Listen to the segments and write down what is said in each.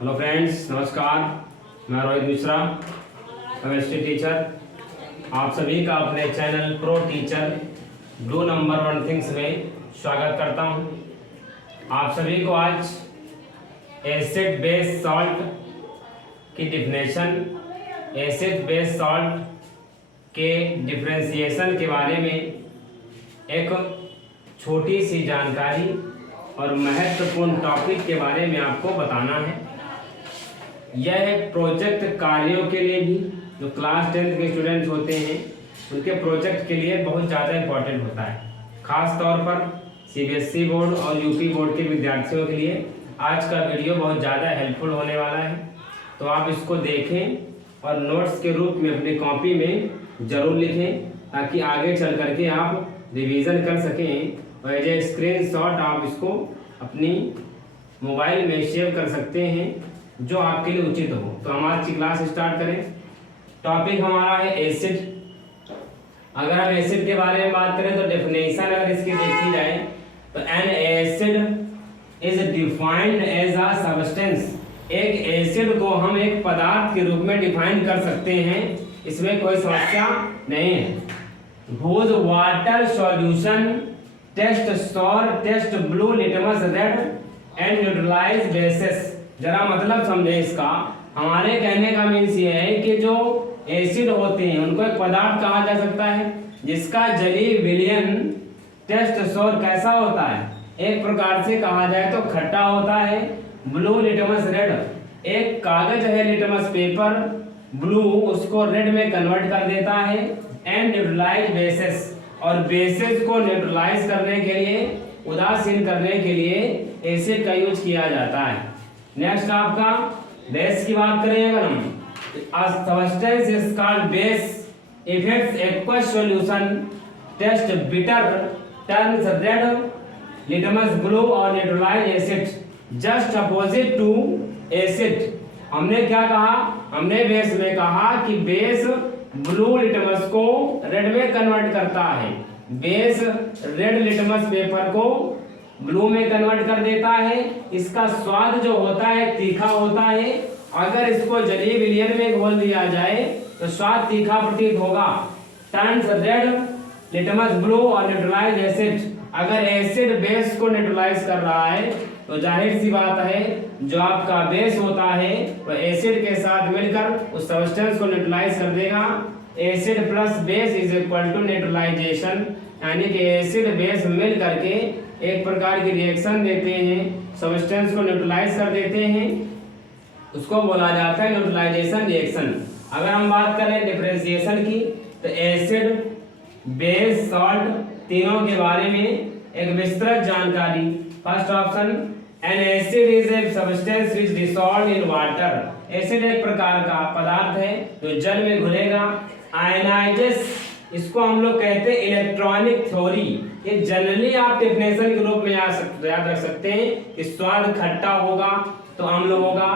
Hello friends, नमस्कार। मैं Rohit Mishra, chemistry teacher. आप सभी का अपने channel pro teacher do number one things में स्वागत करता हूं। आप सभी को आज एसिड बेस सॉल्ट की डिफिनेशन, एसिड बेस सॉल्ट के डिफरेंशिएशन के बारे में एक छोटी सी जानकारी और महत्वपूर्ण टॉपिक के बारे में आपको बताना है। यह प्रोजेक्ट कार्यों के लिए भी, जो क्लास 10th के स्टूडेंट्स होते हैं उनके प्रोजेक्ट के लिए बहुत ज़्यादा इम्पोर्टेंट होता है। खास तौर पर सीबीएसई बोर्ड और यूपी बोर्ड के विद्यार्थियों के लिए आज का वीडियो बहुत ज़्यादा हेल्पफुल होने वाला है। तो आप इसको देखें और नोट्स के रूप में अपनी कॉपी में ज़रूर लिखें, ताकि आगे चल करके आप रिवीजन कर सकें और एज ए स्क्रीनशॉट आप इसको अपनी मोबाइल में सेव कर सकते हैं, जो आपके लिए उचित हो। तो हम आज की क्लास स्टार्ट करें। टॉपिक हमारा है एसिड। अगर हम एसिड के बारे में बात करें तो डेफिनेशन अगर इसकी देखी जाए तो an acid is defined as a substance. एक एसिड को हम एक पदार्थ के रूप में डिफाइन कर सकते हैं, इसमें कोई समस्या नहीं है। whose water solution taste sour taste blue litmus red and neutralize bases. जरा मतलब समझे इसका। हमारे कहने का मीन्स ये है कि जो एसिड होते हैं उनको एक पदार्थ कहा जा सकता है जिसका जलीय विलयन टेस्ट सॉर कैसा होता है, एक प्रकार से कहा जाए तो खट्टा होता है। ब्लू लिटमस रेड, एक कागज है लिटमस पेपर, ब्लू उसको रेड में कन्वर्ट कर देता है। एंड न्यूट्रलाइज बेसिस, और बेसिस को न्यूट्रलाइज करने के लिए, उदासीन करने के लिए एसिड का यूज किया जाता है। नेक्स्ट आपका बेस की बात करें अगर हम, substance is called base if it's aqueous solution test bitter turns red litmus blue और neutralise acid just opposite to acid. हमने क्या कहा, हमने बेस में कहा कि बेस ब्लू लिटमस को रेड में कन्वर्ट करता है। बेस रेड लिटमस पेपर को ब्लू में कन्वर्ट कर देता है। इसका स्वाद जो होता है तीखा होता है। अगर इसको जलीय विलयन में घोल दिया जाए तो स्वाद तीखा प्रतीत होगा। टर्न्स रेड लिटमस ब्लू और न्यूट्रलाइज एसिड। अगर एसिड बेस को न्यूट्रलाइज कर रहा है तो जाहिर सी बात है जो आपका बेस होता है वह एसिड के साथ मिलकर उस सब्सटेंस को न्यूट्रलाइज कर देगा। Acid plus base is equal to neutralization, यानी कि एसिड बेस मिल करके एक प्रकार की रिएक्शन देते हैं, सब्सटेंस को न्यूट्रलाइज कर देते हैं, उसको बोला जाता है न्यूट्रलाइजेशन रिएक्शन। अगर हम बात करें डिफरेंशिएशन की तो एसिड बेस सॉल्ट तीनों के बारे में एक विस्तृत जानकारी। First option, N acid is a substance which dissolve in water. Acid एक प्रकार का पदार्थ है जो जल में घुलेगा। आयनाइजेस, इसको हम लोग कहते हैं इलेक्ट्रॉनिक थ्योरी। ये जनरली आप डेफिनेशन के रूप में याद रख सकते हैं कि स्वाद खट्टा होगा तो अम्ल होगा,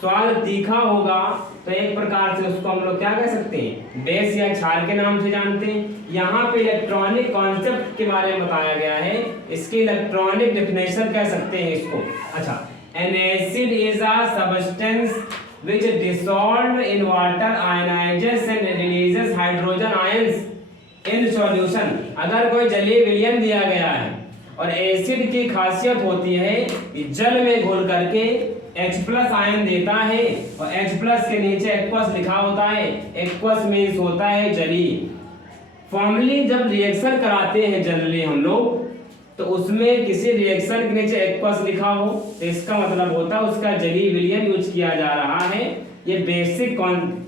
स्वाद तीखा होगा तो एक प्रकार से उसको हम लोग क्या कह सकते हैं, बेस या क्षार के नाम से जानते हैं। यहाँ पे इलेक्ट्रॉनिक कॉन्सेप्ट के बारे में बताया गया है, इसकी इलेक्ट्रॉनिक डेफिनेशन कह सकते हैं इसको। अच्छा, N acid is a substance which dissolve in water, ionizes and releases hydrogen ions in solution. अगर कोई जलीय विलयन दिया गया है और एसिड की खासियत होती है कि जल में घोल करके H+ आयन देता है और H+ के नीचे एक्वस लिखा होता है। एक्वस मीन्स होता है जलीय। फॉर्मली जब रिएक्शन कराते हैं जनरली हम लोग, तो उसमें किसी रिएक्शन के नीचे एक्वस लिखा हो तो इसका मतलब होता है उसका जलीय विलयन यूज किया जा रहा है। ये बेसिक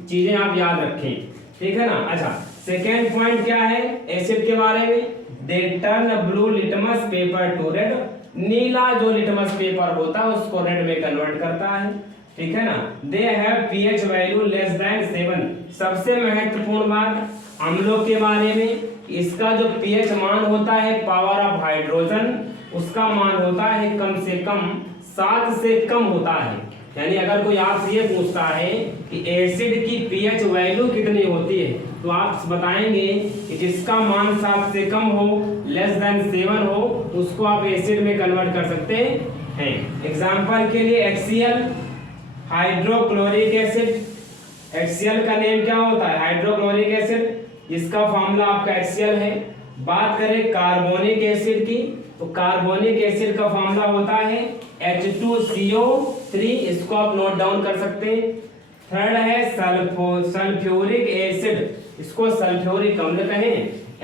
चीजें आप याद रखें, ठीक है ना। अच्छा, सेकेंड पॉइंट क्या है एसिड के बारे में, they turn blue litmus paper to red. नीला जो लिटमस पेपर होता है उसको रेड में कन्वर्ट करता है, ठीक है ना। They have pH value less than 7। सबसे महत्वपूर्ण बात अम्लों के बारे में, इसका जो पीएच मान होता है पावर ऑफ हाइड्रोजन, उसका मान होता है कम से कम 7 से कम होता है। यानी अगर कोई आपसे ये पूछता है कि एसिड की पीएच वैल्यू कितनी होती है तो आप बताएंगे कि जिसका मान 7 से कम हो, लेस देन 7 हो, उसको आप एसिड में कन्वर्ट कर सकते हैं। एग्जाम्पल के लिए HCl, हाइड्रोक्लोरिक एसिड, HCl का नेम क्या होता है? हाइड्रोक्लोरिक एसिड, इसका फॉर्मूला आपका HCl है। बात करें कार्बोनिक एसिड की, तो कार्बोनिक एसिड का फॉर्मूला होता है H2CO3, इसको आप नोट डाउन कर सकते हैं। थर्ड है सल्फ्यूरिक एसिड, इसको सल्फ्यूरिक अम्ल कहें,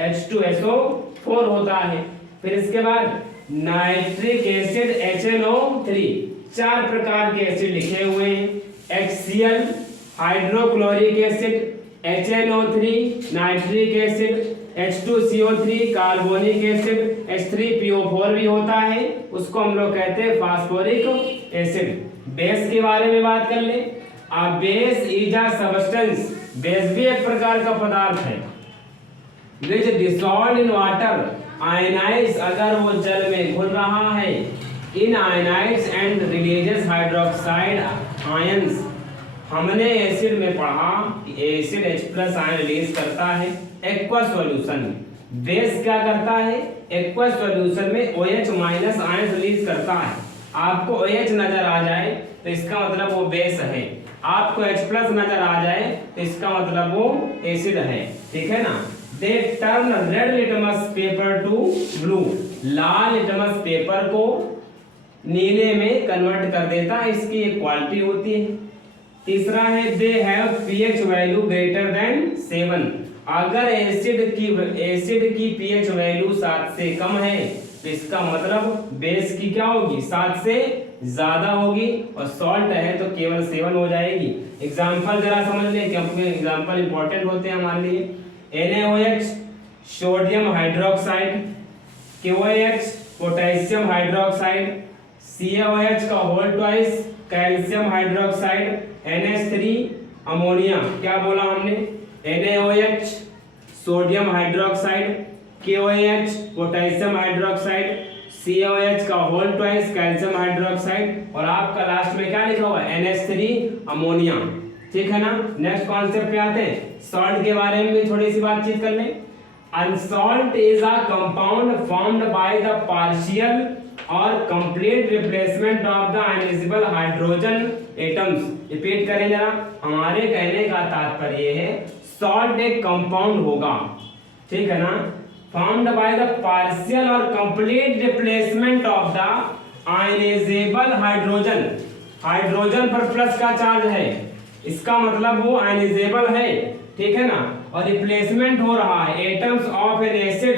H2SO4 होता है। फिर इसके बाद नाइट्रिक एसिड HNO3, 4 प्रकार के एसिड लिखे हुए हैं, HCl, hydrochloric acid, HNO3, nitric acid, H2CO3, carbonic acid, H3PO4 भी होता है, उसको हम लोग कहते हैं फास्फोरिक एसिड। बेस के बारे में बात कर ले। A base is a substance, base भी एक प्रकार का पदार्थ है, which dissolved in water, ionise, अगर वो जल में घुल रहा है, in ionise and releases hydroxide ions. हमने एसिड में पढ़ा एसिड H+ आयन रिलीज करता है एक्वा सॉल्यूशन में। बेस क्या करता है? एक्वा सॉल्यूशन में OH- आयन रिलीज करता है। आपको OH नजर आ जाए तो इसका मतलब वो बेस है, आपको H+ नजर आ जाए तो इसका मतलब वो एसिड है, ठीक है ना। They turn red litmus paper to blue, Lal litmus paper को नीले में कन्वर्ट कर देता है, इसकी एक क्वालिटी होती है। तीसरा है they have pH value greater than 7, अगर एसिड की pH वैल्यू 7 से कम है तो इसका मतलब बेस की क्या होगी? 7 से ज्यादा होगी, और सॉल्ट है तो केवल 7 हो जाएगी। एग्जांपल जरा समझ लें, क्योंकि एग्जांपल इंपॉर्टेंट होते हैं हमारे लिए। NaOH sodium hydroxide, KOH potassium hydroxide, CaOH का whole twice calcium hydroxide, NH3 ammonia. क्या बोला हमने? NaOH sodium hydroxide, KOH potassium hydroxide, CaOH का होल ट्वाइस कैल्शियम हाइड्रोक्साइड, और आपका लास्ट में क्या लिखा हुआ है? NH3 अमोनिया, ठीक है ना। नेक्स्ट कॉन्सेप्ट पे आते हैं, सॉल्ट के बारे में भी थोड़ी सी बातचीत कर लें। An salt is a compound formed by the partial और complete replacement of the ionisable hydrogen atoms. Repeat करें जरा, हमारे कहने का तात्पर्य है सॉल्ट एक कंपाउंड होगा, ठीक है ना, फॉर्म्ड बाय द पार्शियल और complete replacement of the ionisable hydrogen. Hydrogen पर प्लस का चार्ज है, इसका मतलब वो आयनाइजेबल है, ठीक है ना, और रिप्लेसमेंट हो रहा है atoms of N acid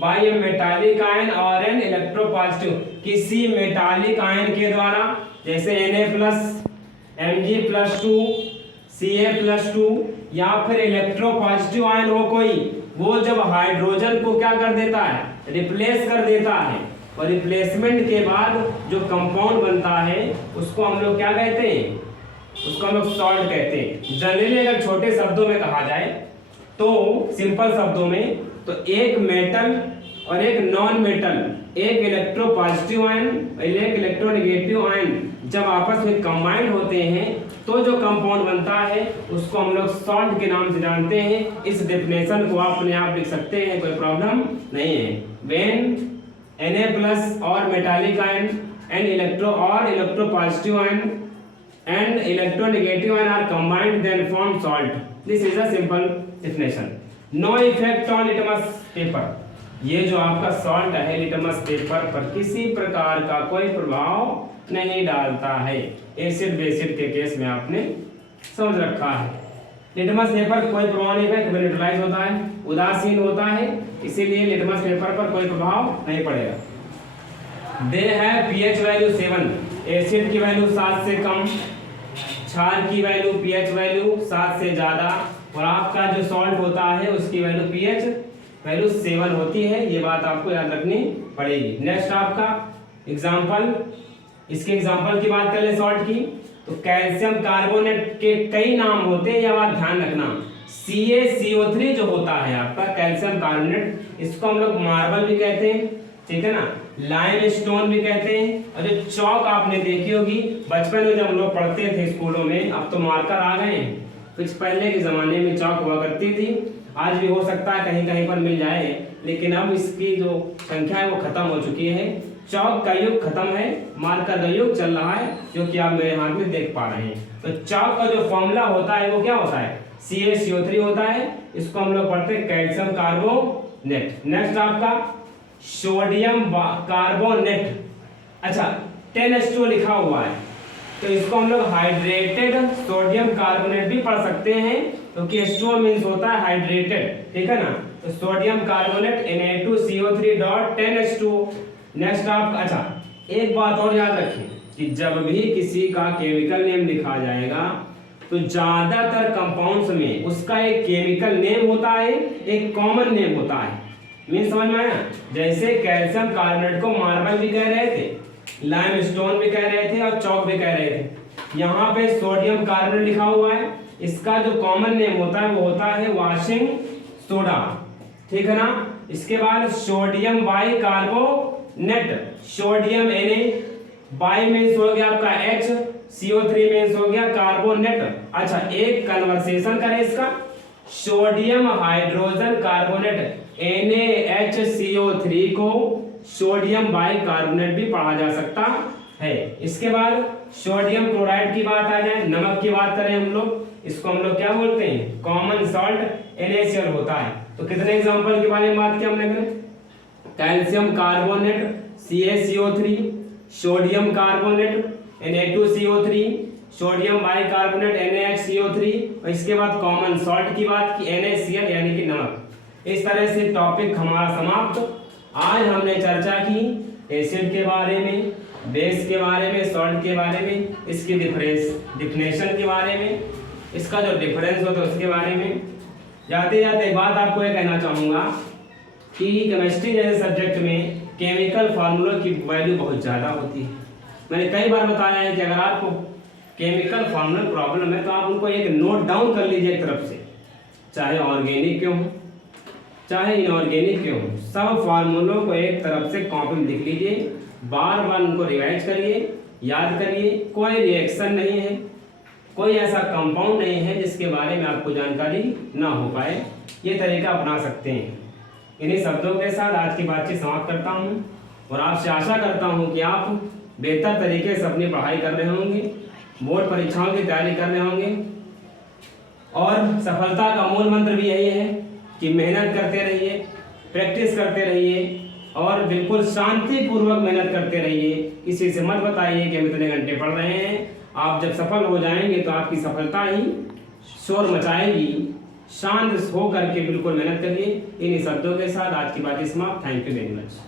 by A metallic ion और एन इलेक्ट्रोपॉजिटिव, किसी मेटालिक आयन के द्वारा, जैसे Na+, Mg+2, Ca+2, या फिर इलेक्ट्रोपॉजिटिव आयन हो कोई, वो जब हाइड्रोजन को क्या कर देता है? रिप्लेस कर देता है, और रिप्लेसमेंट के बाद जो कंपाउंड बनता है उसको हम लोग क्या कहते हैं? उसको हम लोग सॉल्ट कहते हैं। जनरली अगर छोटे शब्दों में कहा जाए तो, सिंपल शब्दों में, तो एक मेटल और एक नॉन मेटल, एक इलेक्ट्रोपॉजिटिव आयन और एक इलेक्ट्रोनेगेटिव आयन जब आपस में कंबाइंड होते हैं तो जो कंपाउंड बनता है उसको हम लोग सॉल्ट के नाम से जानते हैं। इस डेफिनेशन को आप अपने आप लिख सकते हैं, कोई प्रॉब्लम नहीं है। व्हेन Na+ और metallic ion and electropositive ion and electronegative ion are combined then form salt. This is a simple definition. No effect on litmus paper. ये जो आपका सॉल्ट है लिटमस पेपर पर किसी प्रकार का कोई प्रभाव नहीं डालता है। एसिड बेसिड के केस में आपने समझ रखा है। लिटमस पेपर कोई प्रभाव नहीं है, न्यूट्रलाइज होता है, उदासीन होता है, इसीलिए लिटमस पेपर पर कोई प्रभाव नहीं पड़ेगा। दे है pH वैल्यू 7, एसिड की वैल्यू 7 से कम, क्षार की वैल्यू pH वैल्यू 7 से ज्यादा, और आपका जो सॉल्ट होता है उसकी वैल्यू pH वैल्यू 7 होती है। ये बात आपको याद रखनी पड़ेगी। नेक्स्ट आपका एग्जांपल, इसके एग्जांपल की बात कर ले सॉल्ट की, तो कैल्शियम कार्बोनेट के कई नाम होते हैं, यह बात ध्यान रखना। CaCO3 जो होता है आपका कैल्शियम कार्बोनेट, इसको हम लोग मार्बल भी कहते हैं, ठीक है ना, लाइम स्टोन भी कहते हैं। और जो चौक आपने देखी होगी बचपन में जब हम लोग पढ़ते थे स्कूलों में, अब तो मार्कर आ गए हैं, कुछ पहले के जमाने में चौक हुआ करती थी, आज भी हो सकता है कहीं कहीं पर मिल जाए, लेकिन अब इसकी जो संख्या है वो खत्म हो चुकी है। चौक का युग खत्म है, मार्कर का युग चल रहा है, जो कि आप मेरे हाथ में देख पा रहे हैं। तो चौक का जो फॉर्मूला होता है वो क्या होता है, CaCO3 होता है। इसको हम लोग पढ़ते हैं कैल्शियम कार्बोनेट। नेक्स्ट आपका सोडियम कार्बोनेट। अच्छा 10H2O लिखा हुआ है, तो इसको हम लोग हाइड्रेटेड सोडियम कार्बोनेट भी पढ़ सकते हैं, क्योंकि H2O मींस होता है हाइड्रेटेड, ठीक है ना। तो सोडियम कार्बोनेट Na2CO3.10H2O। नेक्स्ट आप, अच्छा एक बात और याद रखें कि जब भी किसी का केमिकल नेम लिखा जाएगा तो ज्यादातर कंपाउंड्स में उसका एक केमिकल नेम होता है, एक कॉमन नेम होता है। मीन समझ में आया। जैसे कैल्शियम कार्बोनेट को मार्बल भी कह रहे थे, लाइमस्टोन भी कह रहे थे और चौक भी कह रहे थे। यहाँ पे सोडियम कार्बोनेट लिखा हुआ है, इसका जो कॉमन नेम होता है वो होता है वॉशिंग सोडा, ठीक है ना। इसके बाद sodium by carbonate, sodium Na, by means हो गया आपका H, CO3 मीन्स हो गया कार्बोनेट। अच्छा एक कन्वर्सेशन करें इसका, सोडियम हाइड्रोजन कार्बोनेट NaHCO3 को सोडियम बाई कार्बोनेट भी पढ़ा जा सकता है। इसके बाद सोडियम क्लोराइड की बात आ जाए, नमक की बात करें हम लोग, इसको हम लोग क्या बोलते हैं, कॉमन सॉल्ट NaCl होता है। तो कितने एग्जांपल के बारे में बात किया हमने, calcium carbonate CaCO3, sodium carbonate Na2CO3, sodium bicarbonate NaHCO3, और इसके बाद कॉमन सॉल्ट की बात की NaCl यानी कि नमक। इस तरह से टॉपिक हमारा समाप्त। आज हमने चर्चा की एसिड के बारे में, बेस के बारे में, सॉल्ट के बारे में, इसकी डिफिनेशन के बारे में, इसका जो डिफरेंस होता है उसके बारे में। जाते जाते एक बात आपको ये कहना चाहूँगा कि केमिस्ट्री जैसे सब्जेक्ट में केमिकल फार्मूलों की वैल्यू बहुत ज़्यादा होती है। मैंने कई बार बताया है कि अगर आपको केमिकल फार्मूला प्रॉब्लम है तो आप उनको एक नोट डाउन कर लीजिए एक तरफ से, चाहे ऑर्गेनिक क्यों हो चाहे इनऑर्गेनिक क्यों हो, सब फार्मूलों को एक तरफ से कॉपी में लिख लीजिए, बार बार उनको रिवाइज करिए, याद करिए। कोई रिएक्शन नहीं है, कोई ऐसा कंपाउंड नहीं है जिसके बारे में आपको जानकारी ना हो पाए, ये तरीका अपना सकते हैं। इन्हीं शब्दों के साथ आज की बातचीत समाप्त करता हूँ और आपसे आशा करता हूँ कि आप बेहतर तरीके से अपनी पढ़ाई कर रहे होंगे, बोर्ड परीक्षाओं की तैयारी कर रहे होंगे, और सफलता का मूल मंत्र भी यही है कि मेहनत करते रहिए, प्रैक्टिस करते रहिए और बिल्कुल शांतिपूर्वक मेहनत करते रहिए। किसी से मत बताइए कि हम इतने घंटे पढ़ रहे हैं। आप जब सफल हो जाएंगे तो आपकी सफलता ही शोर मचाएगी। शांत हो करके बिल्कुल मेहनत करिए। इन्हीं शब्दों के साथ आज की बात समाप्त। Thank you very much.